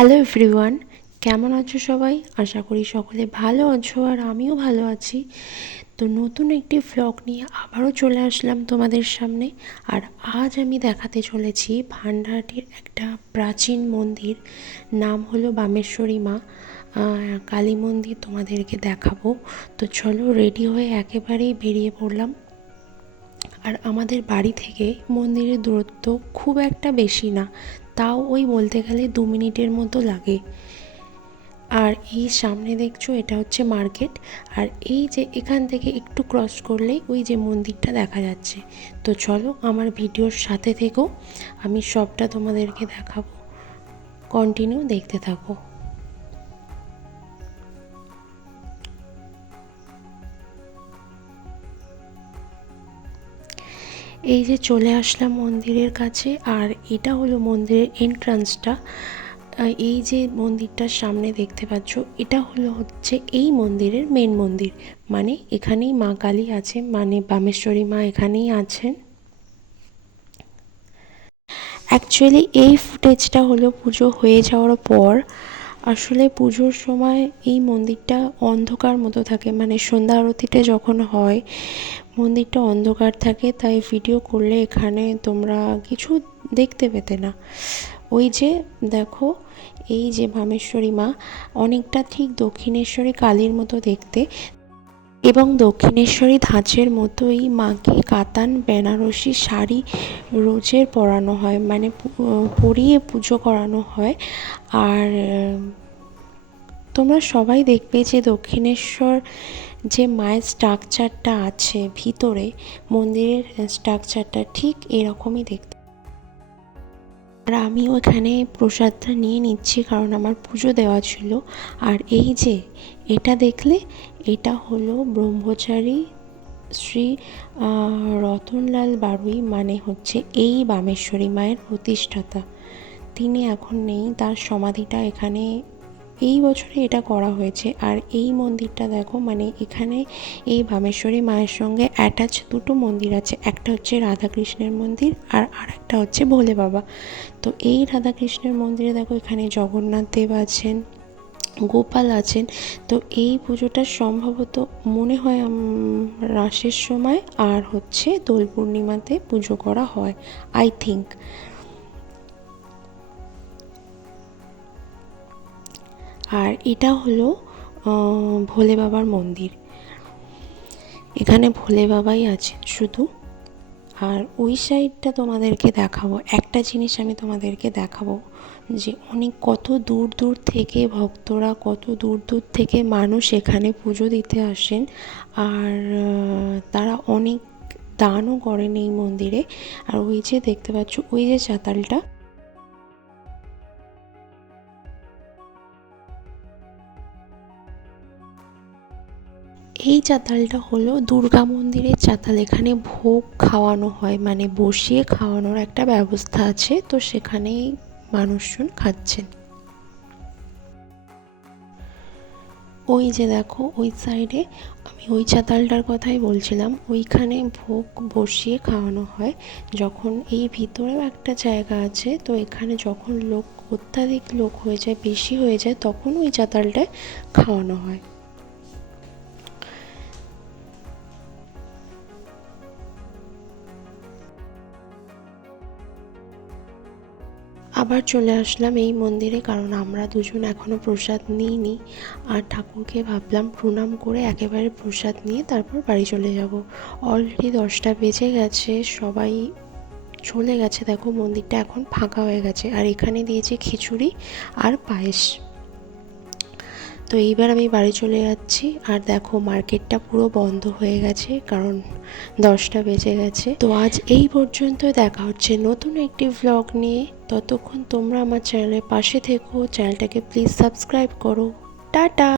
Hello everyone, কেমন আছো সবাই? আশা করি সকলে ভালো আছো আর আমিও ভালো আছি। তো নতুন একটি ভ্লগ নিয়ে আবারও চলে আসলাম তোমাদের সামনে। আর আজ আমি দেখাতে চলেছি ভান্ডারটির একটা প্রাচীন মন্দির। নাম হলো বামেশ্বরী মা। কালী মন্দির তোমাদেরকে দেখাবো। তো চলো রেডি হয়ে একেবারেই বেরিয়ে পড়লাম। আর আমাদের বাড়ি থেকে মন্দিরের দূরত্ব খুব একটা বেশি না। তাও ওই বলতে গেলে দু মিনিটের মতো লাগে। আর এই সামনে দেখছ, এটা হচ্ছে মার্কেট। আর এই যে এখান থেকে একটু ক্রস করলেই ওই যে মন্দিরটা দেখা যাচ্ছে। তো চলো আমার ভিডিওর সাথে থেকো, আমি সবটা তোমাদেরকে দেখাবো। কন্টিনিউ দেখতে থাকো। এই যে চলে আসলাম মন্দিরের কাছে, আর এটা হলো মন্দিরের এন্ট্রান্সটা এই যে মন্দিরটার সামনে দেখতে পাচ্ছ, এটা হলো হচ্ছে এই মন্দিরের মেন মন্দির। মানে এখানেই মা কালী আছে মানে বামেশ্বরী মা এখানেই আছেন। অ্যাকচুয়ালি এই ফুটেজটা হলো পুজো হয়ে যাওয়ার পর। আসলে পুজোর সময় এই মন্দিরটা অন্ধকার মতো থাকে মানে সন্ধ্যা আরতিটা যখন হয় মন্দিরটা অন্ধকার থাকে, তাই ভিডিও করলে এখানে তোমরা কিছু দেখতে পেতে না। ওই যে, দেখো, এই যে ভামেশ্বরী মা, অনেকটা ঠিক দক্ষিণেশ্বরী কালীর মতো দেখতে এবং দক্ষিণেশ্বরী ধাঁচের মতোই মাকে কাতান বেনারসি শাড়ি রোজের পরানো হয় মানে পরিয়ে পুজো করানো হয়। আর তোমরা সবাই দেখবে যে দক্ষিণেশ্বর যে মায়ের স্ট্রাকচারটা আছে ভিতরে, মন্দিরের স্ট্রাকচারটা ঠিক এরকমই দেখতে। আর আমিও এখানে প্রসাদটা নিয়ে নিচ্ছি কারণ আমার পুজো দেওয়া ছিল। আর এই যে এটা দেখলে, এটা হলো ব্রহ্মচারী শ্রী রতনলাল বারুই মানে হচ্ছে এই বামেশ্বরী মায়ের প্রতিষ্ঠাতা। তিনি এখন নেই, তার সমাধিটা এখানে এই বছরে এটা করা হয়েছে। আর এই মন্দিরটা দেখো মানে এখানে এই বামেশ্বরী মায়ের সঙ্গে অ্যাটাচ দুটো মন্দির আছে। একটা হচ্ছে রাধাকৃষ্ণের মন্দির আর আরেকটা হচ্ছে ভোলে বাবা। তো এই রাধাকৃষ্ণের মন্দিরে দেখো, এখানে জগন্নাথ দেব আছেন, গোপাল আছেন। তো এই পুজোটা সম্ভবত মনে হয় রাসের সময় আর হচ্ছে দোল পূর্ণিমাতে পুজো করা হয় আই থিঙ্ক আর এটা হলো ভোলে বাবার মন্দির। এখানে ভোলে বাবাই আছেন শুধু। আর ওই সাইডটা তোমাদেরকে দেখাবো। একটা জিনিস আমি তোমাদেরকে দেখাবো যে অনেক কত দূর দূর থেকে ভক্তরা, কত দূর দূর থেকে মানুষ এখানে পুজো দিতে আসেন। আর তারা অনেক দানও করেন এই মন্দিরে। আর ওই যে দেখতে পাচ্ছ, ওই যে চাতালটা। এই চাতালটা হলো দুর্গা মন্দিরের চাতাল। এখানে ভোগ খাওয়ানো হয় মানে বসিয়ে খাওয়ানোর একটা ব্যবস্থা আছে, তো সেখানেই মানুষজন খাচ্ছেন। ওই যে দেখো, ওই সাইডে আমি ওই চাতালটার কথাই বলছিলাম, ওইখানে ভোগ বসিয়ে খাওয়ানো হয়। যখন এই ভিতরেও একটা জায়গা আছে, তো এখানে যখন লোক অত্যাধিক লোক হয়ে যায়, বেশি হয়ে যায়, তখন ওই চাতালটায় খাওয়ানো হয়। আবার চলে আসলাম এই মন্দিরে, কারণ আমরা দুজন এখনও প্রসাদ নিইনি। আর ঠাকুরকে ভাবলাম প্রণাম করে একেবারে প্রসাদ নিয়ে তারপর বাড়ি চলে যাব। অলরেডি দশটা বেজে গেছে, সবাই চলে গেছে। দেখো মন্দিরটা এখন ফাঁকা হয়ে গেছে। আর এখানে দিয়েছে খিচুড়ি আর পায়েস। তো এইবার আমি বাড়ি চলে যাচ্ছি। আর দেখো, মার্কেটটা পুরো বন্ধ হয়ে গেছে, কারণ দশটা বেজে গেছে। তো আজ এই পর্যন্ত দেখা হচ্ছে নতুন একটি ভ্লগ নিয়ে। ততক্ষণ তোমরা আমার চ্যানেলের পাশে থেকো। চ্যানেলটাকে প্লিজ সাবস্ক্রাইব করো। টাটা!